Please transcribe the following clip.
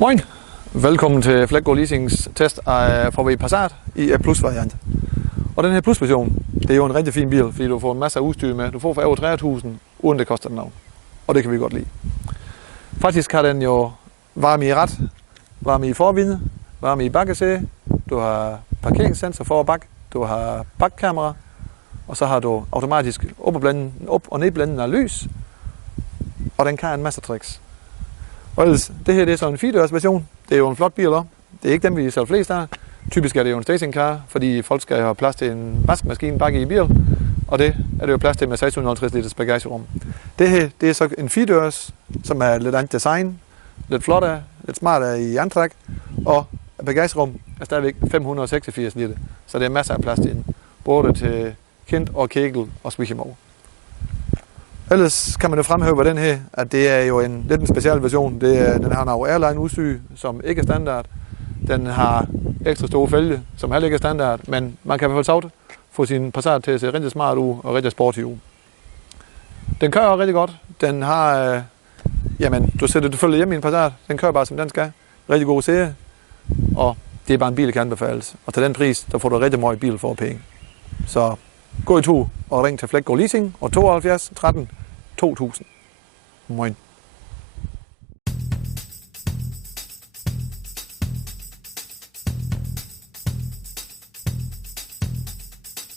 Moin! Velkommen til Fleggaard Leasings test af VW Passat i Plus variant. Og den her Plus version, det er jo en rigtig fin bil, fordi du får en masse udstyr med. Du får for over 30.000, uden det koster den noget. Og det kan vi godt lide. Faktisk har den jo varme i ret, varme i forvinde, varme i bakkesæde, du har parkeringssensor for og bak, du har bakkamera, og så har du automatisk op- og nedblænding af lys, og den kan en masse tricks. Og ellers, det her det er så en 4-dørs version. Det er jo en flot bil også. Det er ikke dem, vi sælger flest af. Typisk er det jo en stationcar, fordi folk skal have plads til en vaskemaskine bakke i bil. Og det er det jo plads til med 650 liters bagagerum. Det her det er så en 4-dørs, som er lidt andet design, lidt flottere, lidt smartere i antræk. Og bagagerum er stadigvæk 586 liter. Så det er masser af plads til den. Både til Kind og Kegel og Swichimo. Ellers kan man jo fremhæve ved den her, at det er jo lidt en speciel version. Den har noget airline udstyr, som ikke er standard. Den har ekstra store fælge, som heller ikke er standard, men man kan i hvert fald få sin Passat til at se rigtig smart ud og rigtig sporty ud. Den kører også rigtig godt. Den har, du sætter det følger hjemme i en Passat. Den kører bare som den skal. Rigtig god serie, og det er bare en bil, der kan anbefales. Og til den pris, der får du rigtig meget bil for penge. Så gå i tur og ring til Fleggaard Leasing og 72 13 2000. Moin.